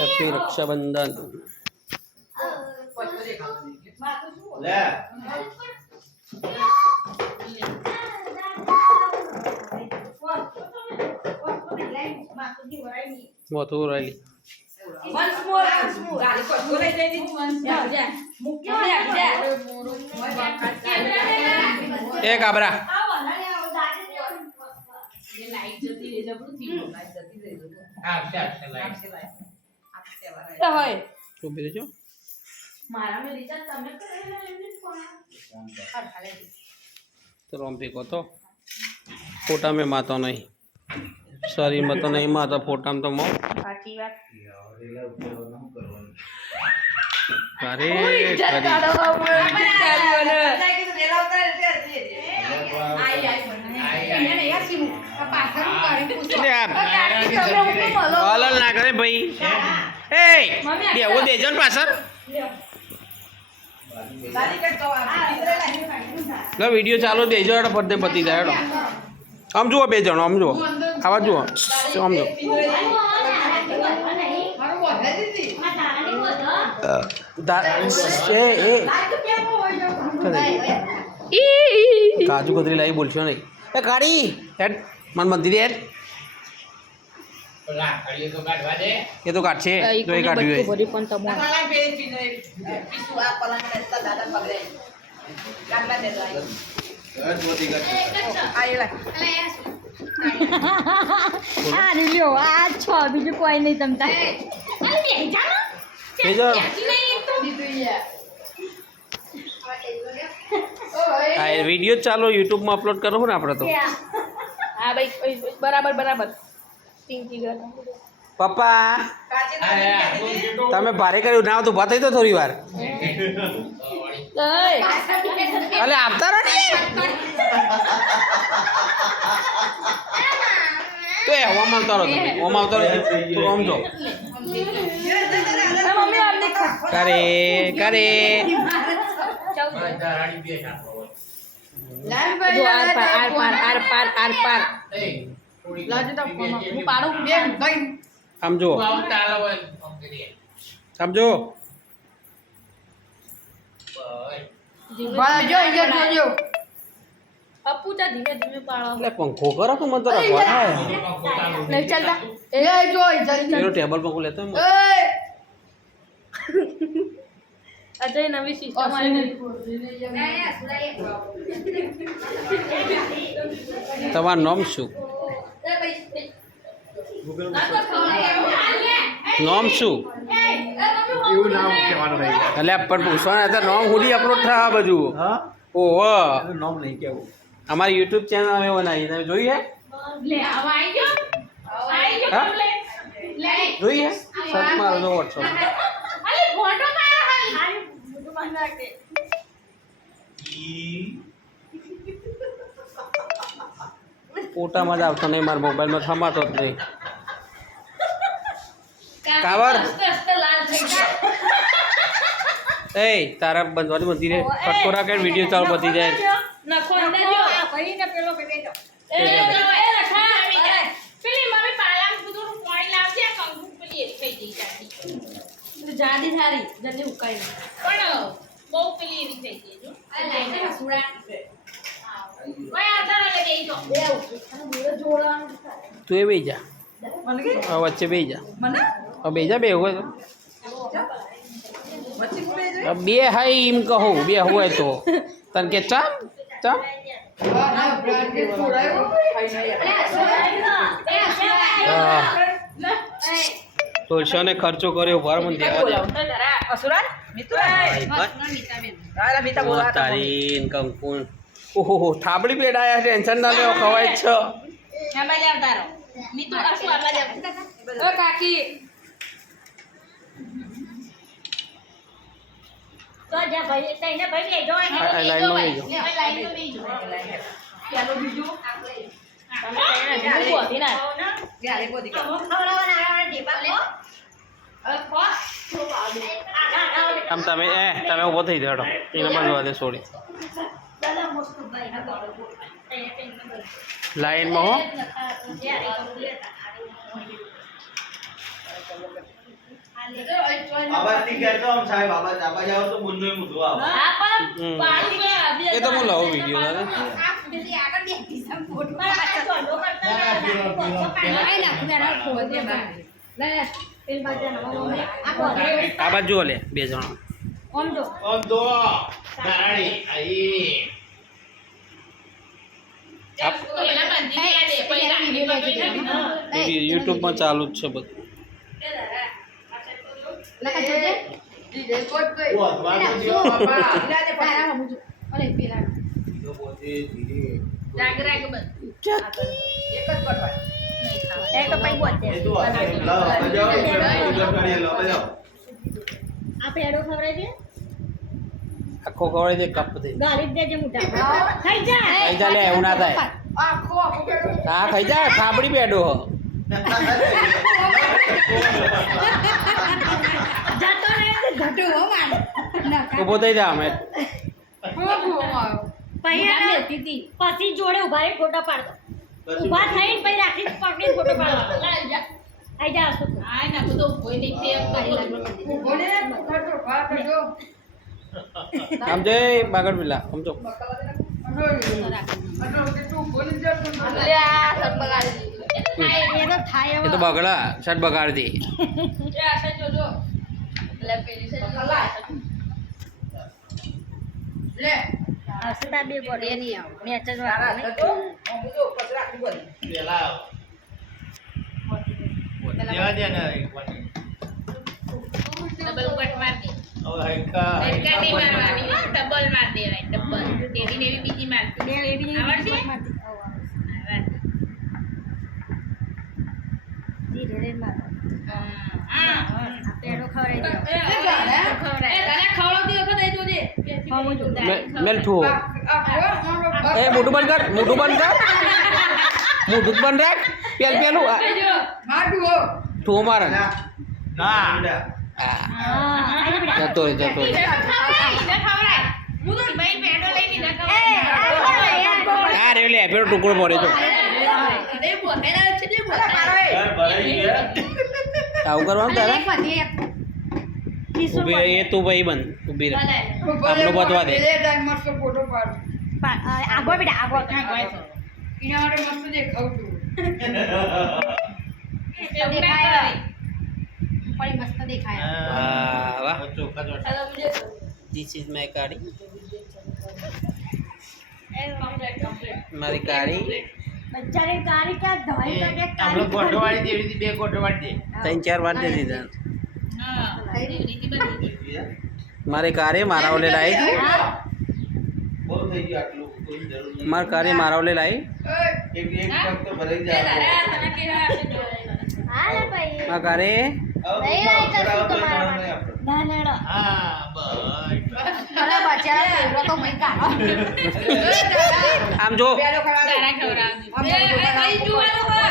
Happy Rakshabandhan મોતું રાયલી એ કાબરા રોમ્પી તો ફોટા में माता नहीं शरीर में तो नहीं माता फोटा में तो मो अरे ना करे भाई वो दे जो पासर वीडियो चालू देजो पड़ते पति जाए आम जुओ बे जणो आम जुओ आवाज जुओ आम जो काजू कतरी लाई बोलशो नहीं ए काड़ी हेड मन मंदी दे ये तो काट छे जो एक काट दिए बीजू कोई नहीं तमता वीडियो चालो यूट्यूब में अपलोड करो ना अपने तो हाँ भाई बराबर बराबर पप्पा तमे भारे कर्यु ना तो बात तो थोड़ी वार अरे आपता रहो तो ए ओम आवता रहो ओम आवता रहो तो ओम जो मम्मी आपने करे करे जो आर पार आर पार आर पार आर पार समझो समझो अपू चा धीमे धीमे पाड़ो એટલે પંખો કરો તો મને તો રખવા नहीं चलता ए जो जल्दी એનો ટેબલ પંખો લેતો હું अजय नवी सिस्टम आई તમારું નામ શું નામ શું એવું નામ કહેવાનું નહીં એટલે પણ પૂછવાના હતા નામ હુડી અપલોડ થયા બાજુ હા ઓહો નામ નહીં કેવું અમારી યુટ્યુબ ચેનલ અમે બનાવી તમે જોઈ હે ले आई गयो હા ले જોઈ હે સર્ચ મારો જો WhatsApp अरे फोटो मारो हाली फोटो मारना के ફોટામાં જ આવતો નહીં મારા મોબાઈલમાં થમાતો જ નહીં કાવર એ તારા બંધવાની બધી રે કટકો રાખે વિડીયો ચાલુ પતી જાય નખો ને જો ભાઈ ને પેલો કે દેજો એ રખા પેલી મમ્મી પાલામ બધું પાણી લાવજે કંકુ પેલી એક થઈ ગઈ જાડી જાડી સારી જલ્દી ઉકાઈ પણ બહુ પેલી એવી થઈ ગઈ જો આ લાઈટ સુડા ઓય આધાર લે દેજો બે જોડાનું તું એ બેહી જા મને કે વચ્ચે બેહી જા મને બેહી જા બે હોય તો બે હાઈ એમ કહું બે હોય તો તને કે ચામ ચામ તોલશાને ખર્ચો કર્યો પર મને દેવા તારી કંકુન ઓહો થાબડી બેડાયા ટેન્શન ના લેવો ખવાય છે કાકી તો જા ભાઈ તઈને ભાઈ લેજો આ લાઈનમાં બેહી જાઓ. લાઈનમાં બેહી ચાલો બીજું તમે તઈને બોધી ના જ્યારે બોધી ખવડાવવાના આવા ઢેપા લે આમ તમે ઊભો થઈ જાઓ એને પણ જોવા દે છોડી લાઈનમાં હો આબાદથી કહેતો આમ સાહેબ આબા જાઓ તો મુન્નોય મૂઢું આવે. હા પણ હમ. પાણી કે આ એ તો હું લાવું વિડીયો દાદા પેલી આગળ બેઠી છે ફોટમાં આ ચોલો કરતા આ બાજુ જુઓ લે બે જણા ઓમ જો ઓમ દો નારાણી આઈ પેલા બંધી દે પછી રાખી યુટ્યુબમાં ચાલુ જ છે બધું વાદવાનો જીવો બાપા જો પોતે ધીરે રાગ રાગ બંધ એ તો આ લાવ બજાઓ ઉધર કરી લો બજાઓ આ પેડો ખવડાવી દે આખો ખવડાવી દે કપ દે ગાળી દેજે મોટા ખાઈ જા ખાઈ જા લે એવું ના થાય હા ખાઈ જા થાબડી બેડો જતો રહે તો જતો હો માર ઊભો થઈ જા અમે પછી જોડે ઉભા રહી ફોટો પાડતો ઉભા થઈને પછી રાખી પકડીને ફોટો પાડતો આઈ જા અશોક આય ના બધો કોઈ નહીં તે આમ જય બાગડ પેલા આમ જો એ તો બગડા શર્ટ બગાડી બે બોડી નહીં આવ મેચ જ પેલા દેવા દે ને એક વાર ડબલ કટ માર દે હવે હૈકા રેડકા નહીં મારવાની ડબલ માર દેવાય ડબલ તેવી ને એવી બીજી માર બે એવી આવડશે ધીરે રે માર હા પેડો ખવરાઈ દે ખવડાવી દે દઈ દો દે મેલ ઠો એ મોટું બંધ કર મોટું બંધ કર મોટું બંધ રાખ પેલું ઠો મારે ના જતો રે હા રે લે પેલો ટુકડો પડે તો આવું કરવાનું તારા ઊભી રહે એ તું ભાઈ બંધ ઊભી રહે આપણો બતવા દે આગો બેટા આગો મસ્ત દેખાય હા વાહ ચોખા ચોખા ધીસ ઇઝ માય કાળી મારી કાળી બચ્ચાને કારી કા ધોઈ કે આપણે ગોઠો વાળી દેવી હતી બે ગોઠો વાળી દે 3-4 વાર દે દીધા હા એવી રીતે બધી મારે કારે મારા ઓલે લાવી બહુ થઈ ગયું આટલું કોઈ જરૂર નહીં મારે કારે મારા ઓલે લાવી એક પગ તો ભરાઈ જાય હાલે ભાઈ મારા કારે નહીં આવી કશું તમારા માટે. ના ના હા બસ અરે બચ્ચારા પેલો તો મઈ કાઢો આમ જો તારા ખવડાવ દે અહીં જોવાનો હોય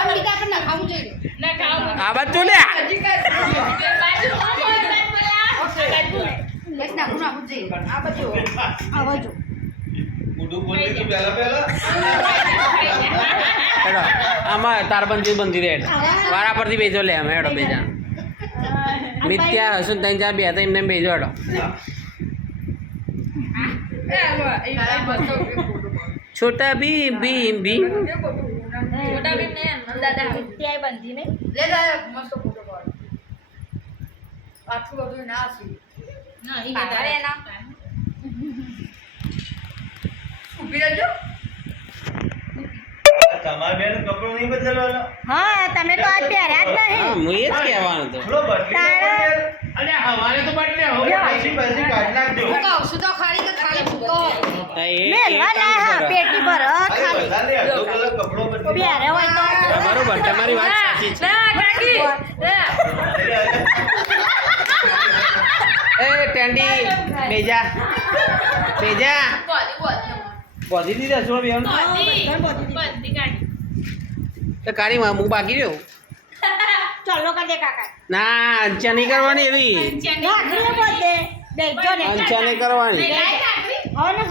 અમિતા પણ ના ખાવું જોઈએ ના ખાવું આ બાજુ જો લે બાજુ બસ ના ગુના બુજે આ બાજુ આવાજો મોઢું બોલી તું પહેલા પહેલા હેડો આમાં તારબંધી બંધી દે વારા પરથી બેજો લે અમે હેડો બેજા મિત્યા હસુન 3-4 બે હતા એમને બેજો હેડો છોટા ભીમ ભીમ ભીમ મોટા બેન ને દાદા મિત્યાય બંધી ને લે દાદા મસ્ત ફોટો પાડ પાછું બધું ના છે ના ઈ દાદા એના ઉભી રહેજો તમારા બેન કપડો નહીં બદલવાનો હા તમે તો આજ પહેર્યા જ હા નહીં હું એ જ કહેવાનું તો થોડો બદલી અરે હવારે તો બદલે હવે પૈસી પૈસી કાઢ નાખજો હું કહું છું તો ખાલી કે ખાલી ભૂકો હા, એ મેલવા ના હા પેટી પર ખાલી વધારે અડધો કલાક કપડો બદલી પહેરે હોય તો બરોબર તમારી વાત સાચી છે ના કાકી એ ટેન્ડી બેજા બેજા બોધી દીધા શું બેન તો કાળી માં હું બાકી રહ્યો ચાલો કર દે કાકા ના અંચા નહીં કરવાની એવી રાખીને બોલતે બેજો ને અંચા નહીં કરવાની હો ને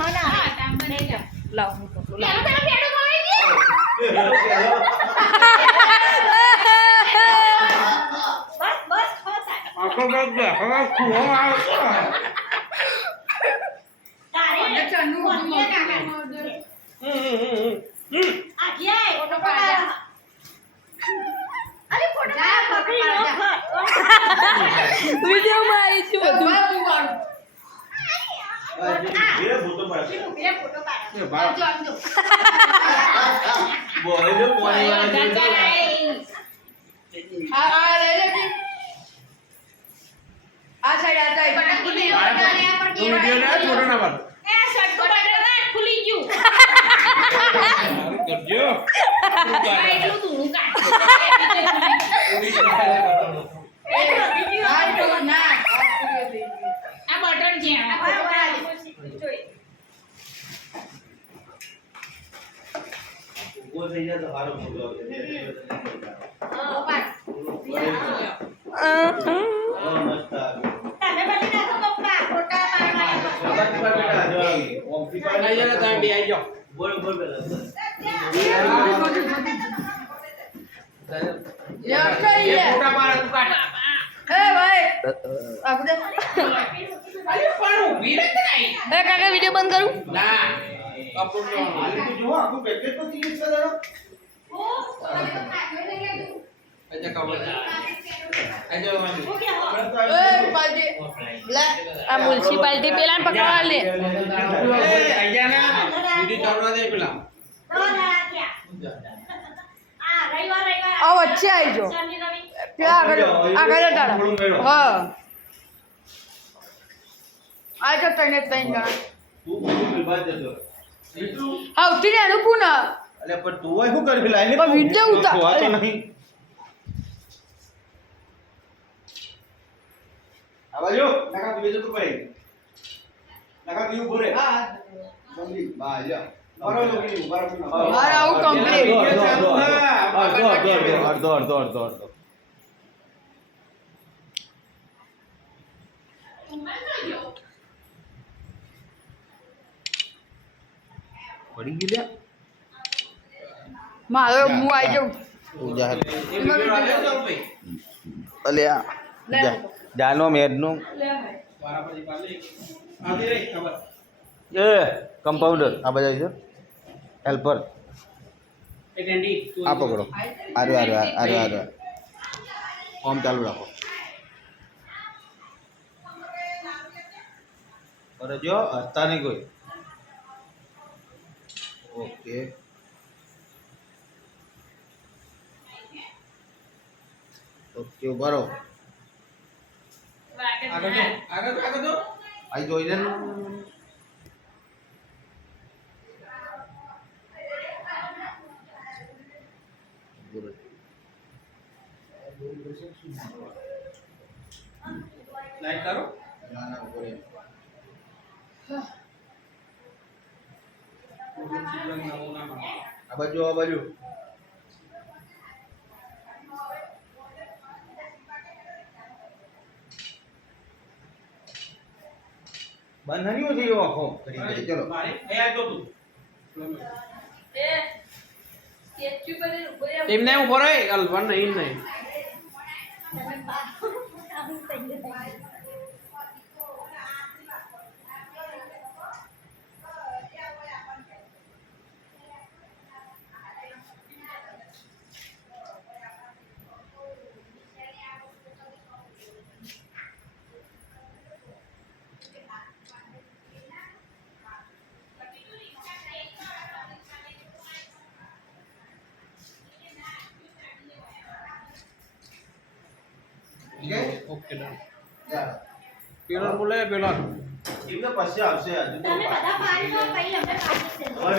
લાવ હું પેલો વિડીયોમાં આવી છું બધું બોલે જો પાણી વાળા ખુલી ગયું એટલું તું આ બટન છે ઉભો થઈ જાય તો સારો ફોટો આવે મસ્ત આવે બોલ બોલ કાકા વિડીયો બંધ કરું જો આખું પેકેજ તો ચીજ છે દાદા આ મ્યુનિસિપાલિટી પેલા પકડવા લે આ વચ્ચે આવી જો ત્યાં આગળ તારા હા આ જો તને ત્રણ જણા તું બોલ બાદ જતો આવતી ને એનું કોણ અલે પણ તું હોય શું કરી લાઈને પણ વિડિયો ઉતાર તો નહીં આ બાજુ નકા તું બેજો તો ભાઈ નકા તું ઉભો રે હા જલ્દી બા જા મારો લોકી મારો મારે આવું કમ્પ્લીટ દોડ પડી ગઈ મારો હું આવી જાઉં અલ્યા જાનો મેડનો એ કમ્પાઉન્ડર આ બધા છે હેલ્પર આ પકડો આરે ફોર્મ ચાલુ રાખો અરે જો હસતા નહીં કોઈ ઓકે ઓકે ઉભા રહો આઈ જોઈને લાઈટ કરો ના ના ઉભો રહે આ બાજુ બંધ નહીં થઈ ગયો આખો કરી ચલો એમને ઉભો રહે અલવન નહીં નહીં ઓકે ડન પેલર બોલે પેલર એમને પછી આવશે હજુ તો તમે બધા પાડી દો પછી અમે પાડી દો